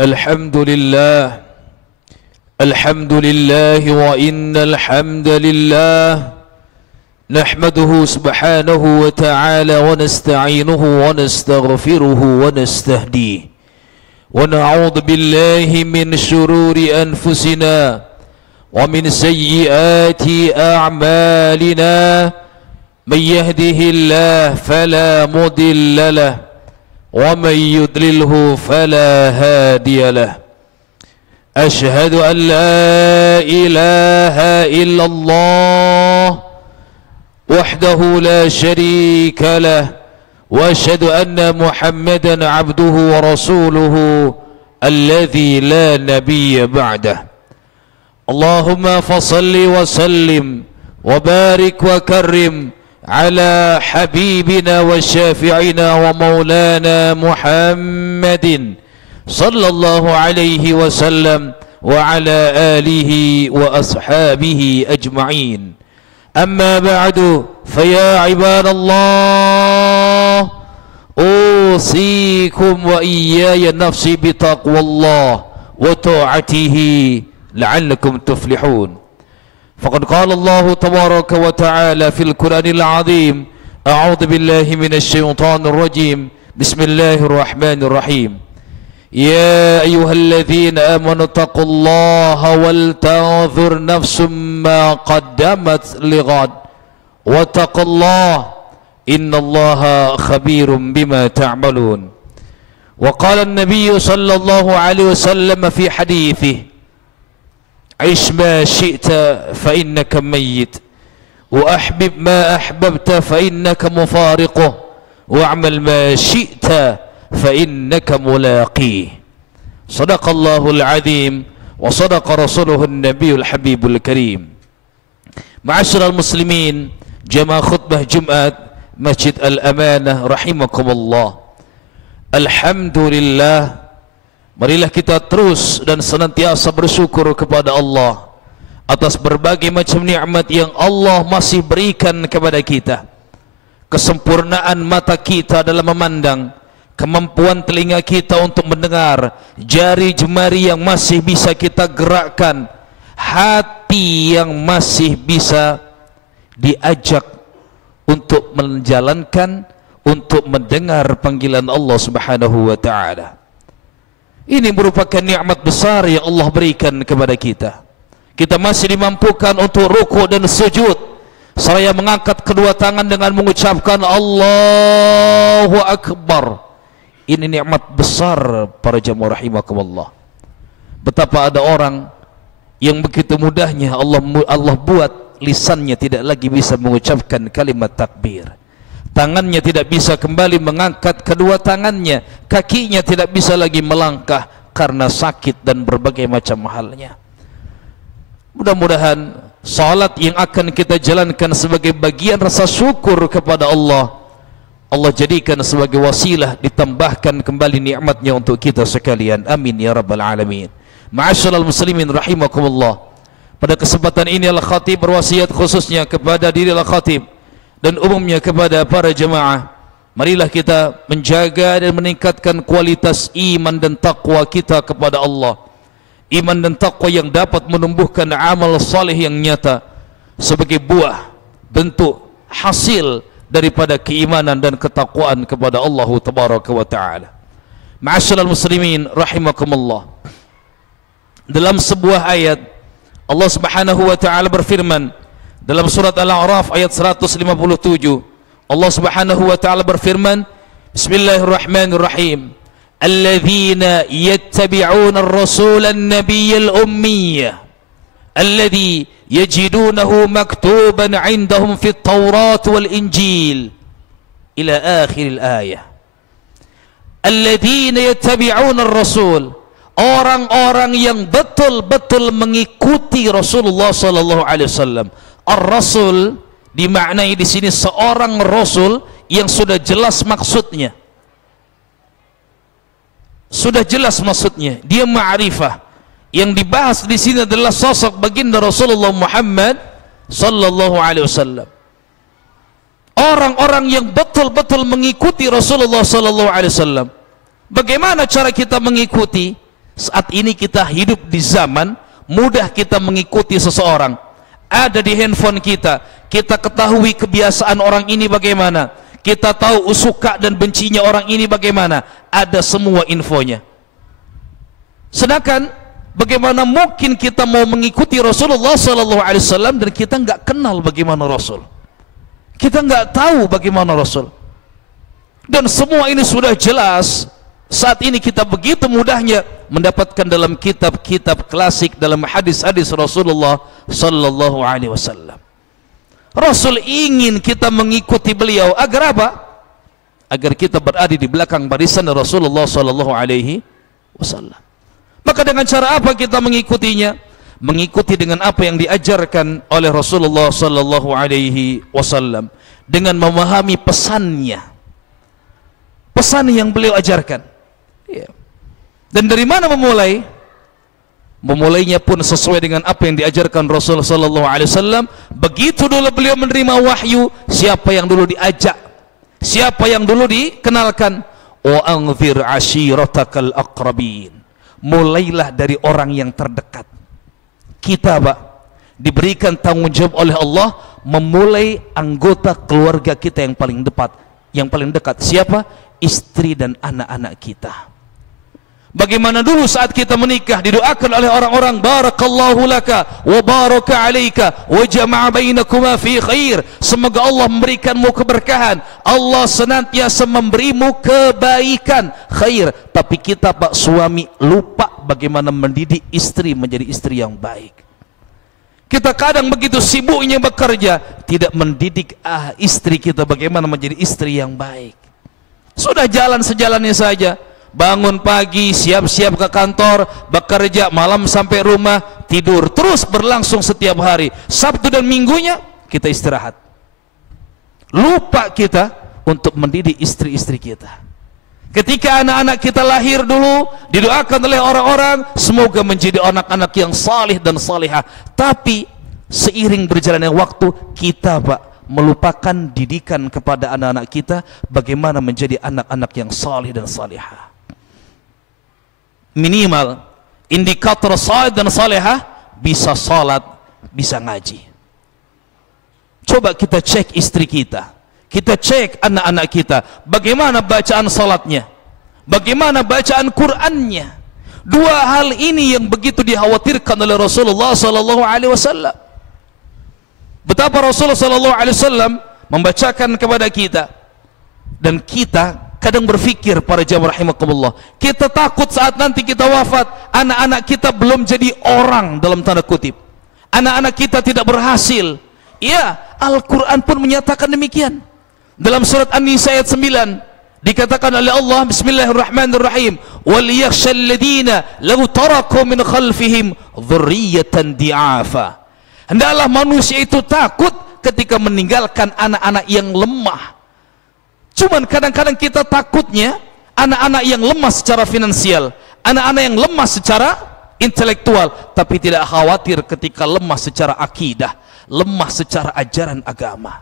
الحمد لله الحمد لله وإن الحمد لله نحمده سبحانه وتعالى ونستعينه ونستغفره ونستهديه ونعوذ بالله من شرور أنفسنا ومن سيئات أعمالنا من يهده الله فلا مضل له ومن يضلله فلا هادي له أشهد أن لا إله إلا الله وحده لا شريك له وأشهد أن محمدا عبده ورسوله الذي لا نبي بعده اللهم فصل وسلم وبارك وكرم على حبيبنا وشافعنا ومولانا محمد صلى الله عليه وسلم وعلى آله وأصحابه أجمعين أما بعد فيا عباد الله أوصيكم وإياي نفسي بتقوى الله وطاعته لعلكم تفلحون فقد قال الله تبارك وتعالى في القرآن العظيم أعوذ بالله من الشيطان الرجيم بسم الله الرحمن الرحيم يا أيها الذين آمنوا اتقوا الله ولتنظر نفس ما قدمت لغد واتقوا الله إن الله خبير بما تعملون وقال النبي صلى الله عليه وسلم في حديثه عش ما شئت فإنك ميت وأحبب ما أحببت فإنك مفارقه واعمل ما شئت فإنك ملاقيه صدق الله العظيم وصدق رسوله النبي الحبيب الكريم معاشر المسلمين جماعة خطبة جمعة مسجد الأمانة رحمكم الله الحمد لله. Marilah kita terus dan senantiasa bersyukur kepada Allah atas berbagai macam nikmat yang Allah masih berikan kepada kita. Kesempurnaan mata kita dalam memandang, kemampuan telinga kita untuk mendengar, jari jemari yang masih bisa kita gerakkan, hati yang masih bisa diajak untuk menjalankan, untuk mendengar panggilan Allah Subhanahu wa taala. Ini merupakan nikmat besar yang Allah berikan kepada kita. Kita masih dimampukan untuk rukuk dan sujud seraya mengangkat kedua tangan dengan mengucapkan Allahu Akbar. Ini nikmat besar para jamaah rahimakumullah. Betapa ada orang yang begitu mudahnya Allah buat lisannya tidak lagi bisa mengucapkan kalimat takbir. Tangannya tidak bisa kembali mengangkat kedua tangannya, kakinya tidak bisa lagi melangkah karena sakit dan berbagai macam halnya. Mudah-mudahan salat yang akan kita jalankan sebagai bagian rasa syukur kepada Allah, Allah jadikan sebagai wasilah ditambahkan kembali nikmatnya untuk kita sekalian. Amin ya rabbal alamin. Ma'asyiral muslimin rahimakumullah. Pada kesempatan ini Al-Khatib berwasiat khususnya kepada diri Al-Khatib dan umumnya kepada para jemaah, marilah kita menjaga dan meningkatkan kualitas iman dan taqwa kita kepada Allah. Iman dan taqwa yang dapat menumbuhkan amal saleh yang nyata sebagai buah, bentuk, hasil daripada keimanan dan ketakwaan kepada Allah Tabaraka wa Ta'ala. Ma'asyiral muslimin rahimakumullah. Dalam sebuah ayat Allah Subhanahu wa Ta'ala berfirman dalam surat Al-A'raf ayat 157, Allah Subhanahu wa taala berfirman, Bismillahirrahmanirrahim. Alladzina yattabi'una ar-rasula an-nabiyyal ummiyya alladhi yajidunahu maktuban 'indahum fit Taurat wal Injil ila akhir al-ayah. Alladzina yattabi'una ar-rasul, orang-orang yang betul-betul mengikuti Rasulullah sallallahu alaihi wasallam. Ar-Rasul dimaknai di sini seorang Rasul yang sudah jelas maksudnya. Sudah jelas maksudnya. Dia ma'rifah. Yang dibahas di sini adalah sosok baginda Rasulullah Muhammad sallallahu alaihi wasallam. Orang-orang yang betul-betul mengikuti Rasulullah sallallahu alaihi wasallam. Bagaimana cara kita mengikuti? Saat ini kita hidup di zaman mudah kita mengikuti seseorang. Ada di handphone kita, kita ketahui kebiasaan orang ini bagaimana, kita tahu suka dan bencinya orang ini bagaimana, ada semua infonya. Sedangkan bagaimana mungkin kita mau mengikuti Rasulullah SAW dan kita nggak kenal bagaimana Rasul, kita nggak tahu bagaimana Rasul. Dan semua ini sudah jelas. Saat ini kita begitu mudahnya mendapatkan dalam kitab-kitab klasik, dalam hadis-hadis Rasulullah sallallahu alaihi wasallam. Rasul ingin kita mengikuti beliau agar apa? Agar kita berada di belakang barisan Rasulullah sallallahu alaihi wasallam. Maka dengan cara apa kita mengikutinya? Mengikuti dengan apa yang diajarkan oleh Rasulullah sallallahu alaihi wasallam, dengan memahami pesannya. Pesan yang beliau ajarkan. Ya. Dan dari mana memulai? Memulainya pun sesuai dengan apa yang diajarkan Rasulullah sallallahu alaihi wasallam. Begitu dulu beliau menerima wahyu, siapa yang dulu diajak, siapa yang dulu dikenalkan? Wa anzir ashiratakal aqrabin. Mulailah dari orang yang terdekat. Kita Pak diberikan tanggung jawab oleh Allah memulai anggota keluarga kita yang paling dekat. Siapa? Istri dan anak-anak kita. Bagaimana dulu saat kita menikah didoakan oleh orang-orang, barakallahu laka wa baraka alaika wa jama'a bainakuma fi khair. Semoga Allah memberikanmu keberkahan, Allah senantiasa memberimu kebaikan, khair. Tapi kita Pak suami lupa bagaimana mendidik istri menjadi istri yang baik. Kita kadang begitu sibuknya bekerja, tidak mendidik istri kita bagaimana menjadi istri yang baik. Sudah jalan sejalannya saja, bangun pagi, siap-siap ke kantor, bekerja, malam sampai rumah, tidur, terus berlangsung setiap hari. Sabtu dan minggunya kita istirahat. Lupa kita untuk mendidik istri-istri kita. Ketika anak-anak kita lahir dulu, didoakan oleh orang-orang, semoga menjadi anak-anak yang salih dan salihah. Tapi seiring berjalannya waktu, kita Pak melupakan didikan kepada anak-anak kita bagaimana menjadi anak-anak yang salih dan salihah. Minimal indikator salih dan salihah, bisa salat, bisa ngaji. Coba kita cek istri kita, kita cek anak-anak kita, bagaimana bacaan salatnya, bagaimana bacaan Qur'annya. Dua hal ini yang begitu dikhawatirkan oleh Rasulullah sallallahu alaihi wasallam. Betapa Rasulullah sallallahu alaihi wasallam membacakan kepada kita, dan kita kadang berpikir para jamaah rahimakumullah, kita takut saat nanti kita wafat, anak-anak kita belum jadi orang dalam tanda kutip, anak-anak kita tidak berhasil. Ya, Al-Quran pun menyatakan demikian. Dalam surat An-Nisa ayat 9 dikatakan oleh Allah, bismillahirrahmanirrahim, wal yakhshal ladina law taraku min khalfihim dhurriyatan di'afa. Hendaklah manusia itu takut ketika meninggalkan anak-anak yang lemah. Cuman kadang-kadang kita takutnya anak-anak yang lemah secara finansial, anak-anak yang lemah secara intelektual, tapi tidak khawatir ketika lemah secara akidah, lemah secara ajaran agama.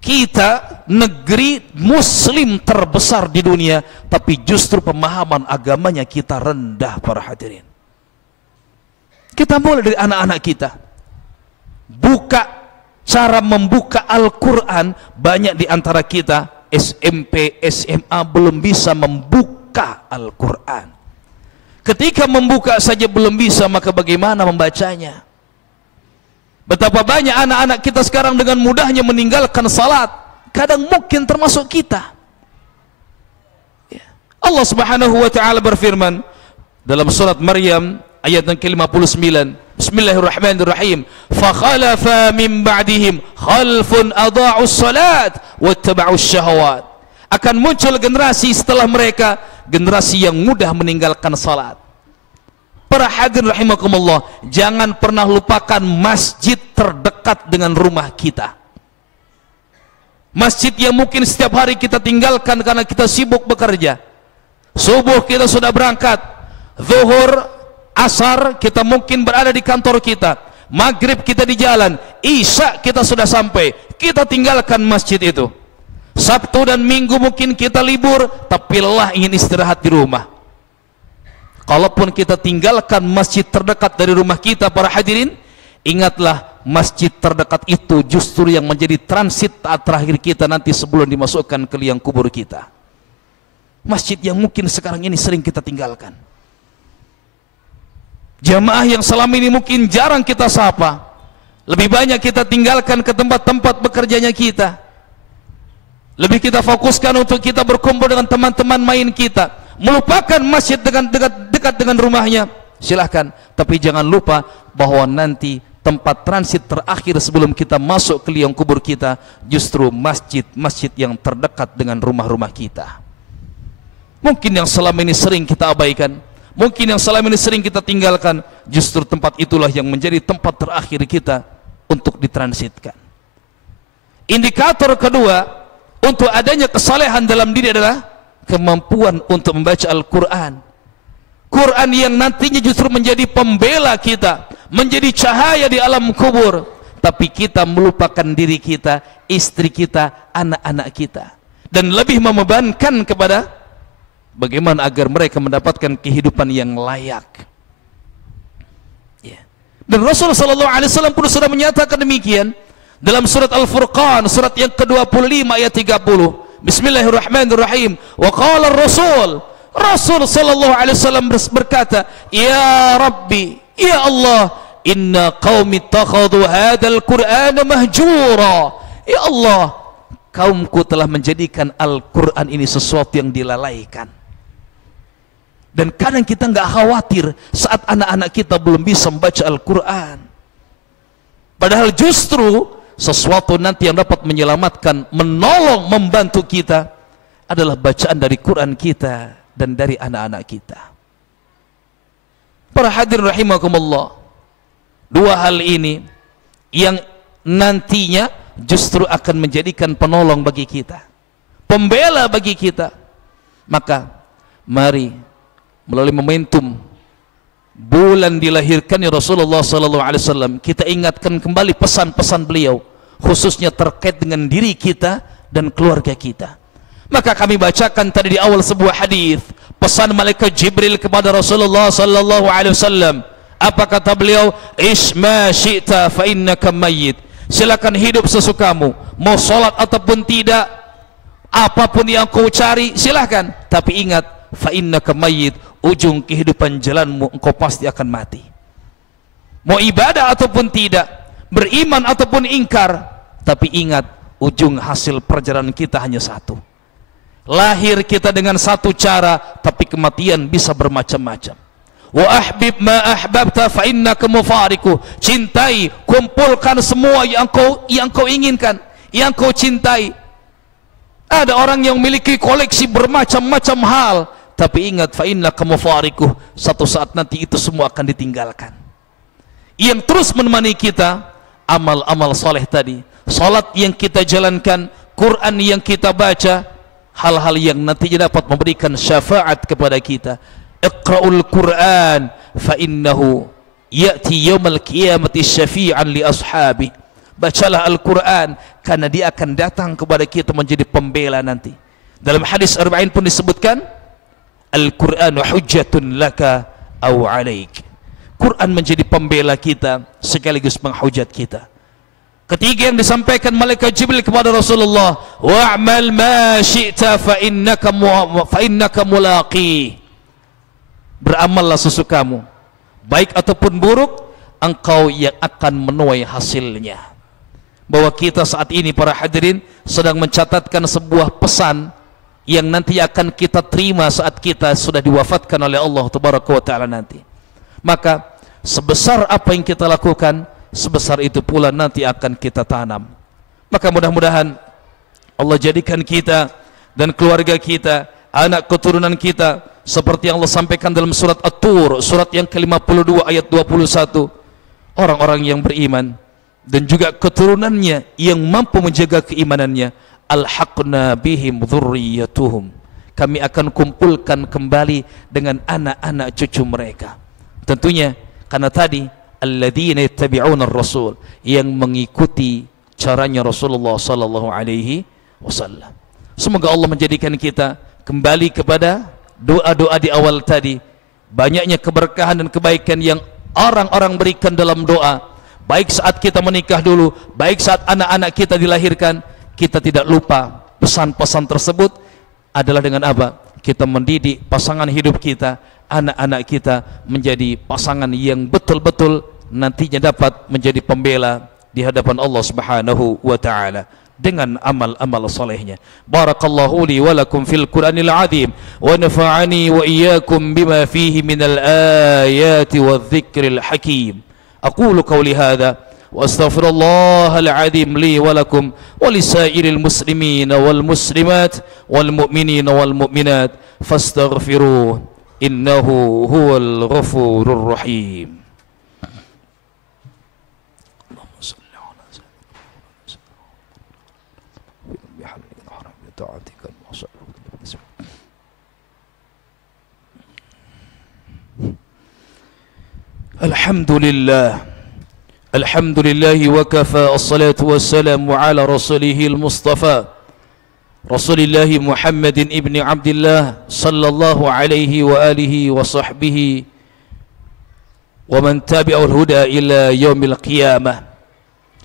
Kita negeri muslim terbesar di dunia, tapi justru pemahaman agamanya kita rendah para hadirin. Kita mulai dari anak-anak kita. Cara membuka Al-Quran, banyak di antara kita SMP, SMA belum bisa membuka Al-Quran. Ketika membuka saja belum bisa, maka bagaimana membacanya? Betapa banyak anak-anak kita sekarang dengan mudahnya meninggalkan salat. Kadang mungkin termasuk kita. Allah Subhanahu wa taala berfirman dalam surat Maryam ayat yang ke-59, bismillahirrahmanirrahim, fa khalafa min ba'dihim khalfun adha'us salat wattaba'us syahawat. Akan muncul generasi setelah mereka, generasi yang mudah meninggalkan salat. Para hadirin rahimakumullah, jangan pernah lupakan masjid terdekat dengan rumah kita. Masjid yang mungkin setiap hari kita tinggalkan karena kita sibuk bekerja. Subuh kita sudah berangkat, zuhur, asar kita mungkin berada di kantor kita, maghrib kita di jalan, isya kita sudah sampai, kita tinggalkan masjid itu. Sabtu dan minggu mungkin kita libur, tapi lelah ingin istirahat di rumah. kalaupun kita tinggalkan masjid terdekat dari rumah kita, para hadirin, ingatlah masjid terdekat itu justru yang menjadi transit terakhir kita nanti sebelum dimasukkan ke liang kubur kita. Masjid yang mungkin sekarang ini sering kita tinggalkan, jamaah yang selama ini mungkin jarang kita sapa, lebih banyak kita tinggalkan ke tempat-tempat bekerjanya kita, lebih kita fokuskan untuk kita berkumpul dengan teman-teman main kita, melupakan masjid dekat dengan rumahnya. Silahkan, tapi jangan lupa bahwa nanti tempat transit terakhir sebelum kita masuk ke liang kubur kita justru masjid yang terdekat dengan rumah-rumah kita. Mungkin yang selama ini sering kita abaikan, mungkin yang selama ini sering kita tinggalkan, justru tempat itulah yang menjadi tempat terakhir kita untuk ditransitkan. Indikator kedua untuk adanya kesalehan dalam diri adalah kemampuan untuk membaca Al-Quran. Quran yang nantinya justru menjadi pembela kita, menjadi cahaya di alam kubur, tapi kita melupakan diri kita, istri kita, anak-anak kita, dan lebih membebankan kepada bagaimana agar mereka mendapatkan kehidupan yang layak. Dan Rasulullah SAW pun sudah menyatakan demikian dalam surat Al-Furqan, surat yang ke-25 ayat 30. Bismillahirrahmanirrahim. Wa qala Rasul sallallahu alaihi wasallam berkata, "Ya Rabbi, ya Allah, inna qaumi ittakhadhu hadzal Qur'ana mahjura." Ya Allah, kaumku telah menjadikan Al-Qur'an ini sesuatu yang dilalaikan. Dan kadang kita enggak khawatir saat anak-anak kita belum bisa membaca Al-Qur'an. Padahal justru sesuatu nanti yang dapat menyelamatkan, menolong, membantu kita adalah bacaan dari Quran kita dan dari anak-anak kita. Para hadirin rahimakumullah, dua hal ini yang nantinya justru akan menjadikan penolong bagi kita, pembela bagi kita. Maka mari melalui momentum bulan dilahirkannya Rasulullah SAW, kita ingatkan kembali pesan-pesan beliau, khususnya terkait dengan diri kita dan keluarga kita. Maka kami bacakan tadi di awal sebuah hadis, pesan malaikat Jibril kepada Rasulullah SAW. Apa kata beliau? Ish ma syi'ta fa innaka mayyit. Silakan hidup sesukamu, mau salat ataupun tidak, apapun yang kau cari silakan, tapi ingat, fa innaka mayyit, ujung kehidupan jalanmu engkau pasti akan mati. Mau ibadah ataupun tidak, beriman ataupun ingkar, tapi ingat, ujung hasil perjalanan kita hanya satu. Lahir kita dengan satu cara, tapi kematian bisa bermacam-macam. Wa ahbib ma ahbabta fa innaka mufariqu. Cintai, kumpulkan semua yang kau inginkan, yang kau cintai. Ada orang yang memiliki koleksi bermacam-macam hal, tapi ingat, fa innaka mufariqu, satu saat nanti itu semua akan ditinggalkan. Yang terus menemani kita amal-amal saleh tadi, salat yang kita jalankan, Quran yang kita baca, hal-hal yang nantinya dapat memberikan syafaat kepada kita. Iqra'ul Quran fa innahu ya'ti yaumal qiyamati syafi'an li ashabi. Bacalah Al-Quran karena dia akan datang kepada kita menjadi pembela nanti. Dalam hadis arba'in pun disebutkan, Al-Qur'anu hujjatun laka aw 'alaik. Quran menjadi pembela kita sekaligus penghujat kita. Ketiga yang disampaikan malaikat Jibril kepada Rasulullah, wa'mal ma syi'ta fa innaka mulaqi. Beramallah sesukamu, baik ataupun buruk, engkau yang akan menuai hasilnya. Bahwa kita saat ini para hadirin sedang mencatatkan sebuah pesan yang nanti akan kita terima saat kita sudah diwafatkan oleh Allah Tabaraka wa Ta'ala nanti. Maka sebesar apa yang kita lakukan, sebesar itu pula nanti akan kita tanam. Maka mudah-mudahan Allah jadikan kita dan keluarga kita, anak keturunan kita, seperti yang Allah sampaikan dalam surat At-Tur, surat yang ke-52 ayat 21, orang-orang yang beriman dan juga keturunannya yang mampu menjaga keimanannya. Alhaqna bihim dzurriyyatuhum, kami akan kumpulkan kembali dengan anak-anak cucu mereka. Tentunya karena tadi alladzina yattabi'una ar-rasul, yang mengikuti caranya Rasulullah sallallahu alaihi wasallam. Semoga Allah menjadikan kita kembali kepada doa-doa di awal tadi, banyaknya keberkahan dan kebaikan yang orang-orang berikan dalam doa, baik saat kita menikah dulu, baik saat anak-anak kita dilahirkan. Kita tidak lupa pesan-pesan tersebut adalah dengan apa? Kita mendidik pasangan hidup kita, anak-anak kita menjadi pasangan yang betul-betul nantinya dapat menjadi pembela di hadapan Allah Subhanahu wa taala dengan amal-amal salehnya. Barakallahu li wa lakum fil Qur'anil azim wa nafa'ani wa iyyakum bima fihi minal ayati wadh-dhikril hakim. Aqulu qawli hadha wa astaghfirullahal azim li wa lakum wa lisairil muslimin wal muslimat wal mu'minin wal mu'minat fastaghfiruhu innahu huwal ghafurur rahim. Alhamdulillah, alhamdulillahi wa kafa, assalatu wassalamu ala rasulihil mustafa Rasulillahi Muhammadin ibni Abdillah sallallahu alaihi wa alihi wa sahbihi wa man tabi'al huda ila yaumil qiyamah.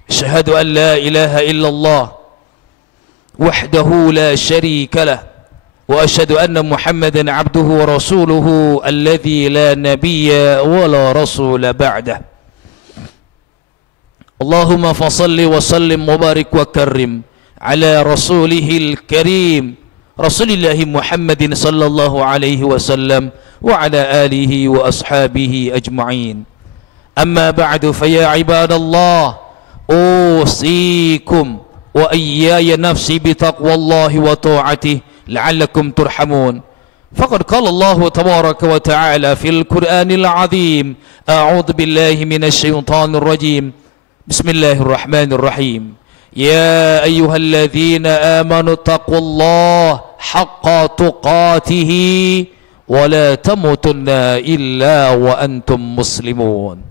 Asyhadu an la ilaha illallah wahdahu la syarika lah wa asyhadu anna Muhammadan abduhu wa rasuluhu alladhi la nabiyya wa la rasula ba'dah. Allahumma fasalli wa sallim wa barik wa karrim ala rasulihil karim Rasulillahi Muhammadin sallallahu alaihi wasallam wa ala alihi wa ashabihi ajma'in. Amma ba'du, fa ya ibadallah, usikum wa iyaya nafsi bitaqwallahi wa ta'atihi la'allakum turhamun. Faqad qala Allah tabaraka wa ta'ala fil Qur'anil azim, a'udzu billahi minasy syaithanir rajim. Bismillahirrahmanirrahim. Ya ayyuhalladzina amanu taqullaha haqqa tuqatih wa la tamutunna illa wa antum muslimun.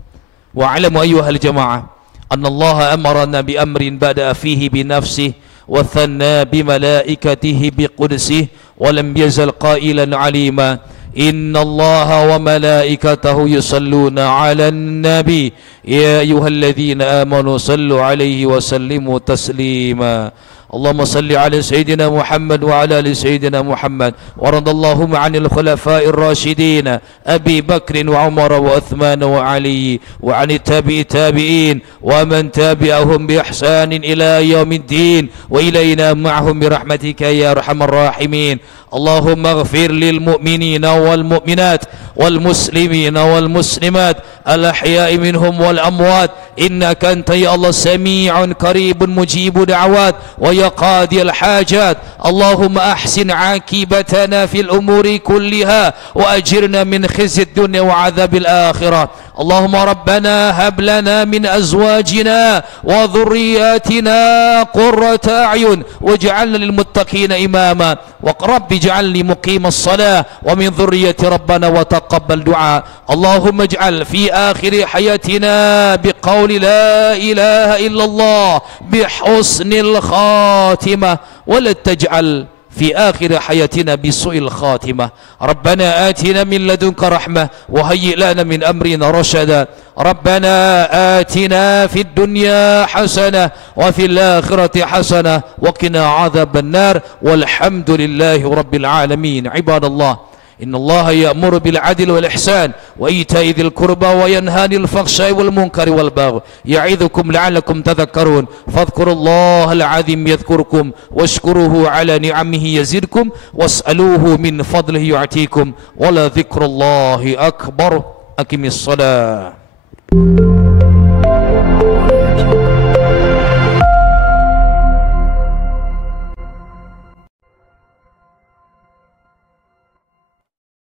Wa 'alamu ayyuhal jama'ah anna Allah amarna bi amrin bada'a fihi bi nafsihi وثنى بملائكته بقدسه ولم يزل قائلا عليما إن الله وملائكته يصلون على النبي يا أيها الذين آمنوا صلوا عليه وسلموا تسليما. اللهم صل على سيدنا محمد وعلى آل سيدنا محمد وارض اللهم عن الخلفاء الراشدين أبي بكر وعمر وعثمان وعلي وعن التابعين ومن تابعهم بإحسان إلى يوم الدين وإلينا معهم برحمتك يا أرحم الراحمين. اللهم اغفر للمؤمنين والمؤمنات والمسلمين والمسلمات الأحياء منهم والأموات إنك أنت يا الله سميع قريب مجيب دعوات ويا قاضي الحاجات. اللهم أحسن عاقبتنا في الأمور كلها وأجرنا من خزي الدنيا وعذاب الآخرة. اللهم ربنا هب لنا من أزواجنا وذرياتنا قرة أعين واجعلنا للمتقين إماما. ورب اجعلني مقيم الصلاة ومن ذرية ربنا وتقبل دعاء. اللهم اجعل في آخر حياتنا بقول لا إله إلا الله بحسن الخاتمة ولا تجعل في آخر حياتنا بسوء الخاتمة. ربنا آتنا من لدنك رحمة وهيئ لنا من أمرنا رشدا. ربنا آتنا في الدنيا حسنة وفي الآخرة حسنة وقنا عذاب النار والحمد لله رب العالمين. عباد الله، إن الله يأمر بالعدل والإحسان وإيتاء ذي القربى وينهى عن الفحشاء والمنكر والبغي يعظكم لعلكم تذكرون. فاذكروا الله العظيم يذكركم واشكروه على نعمه يزدكم واسألوه من فضله يعطيكم ولذكر الله أكبر. أقم الصلاة.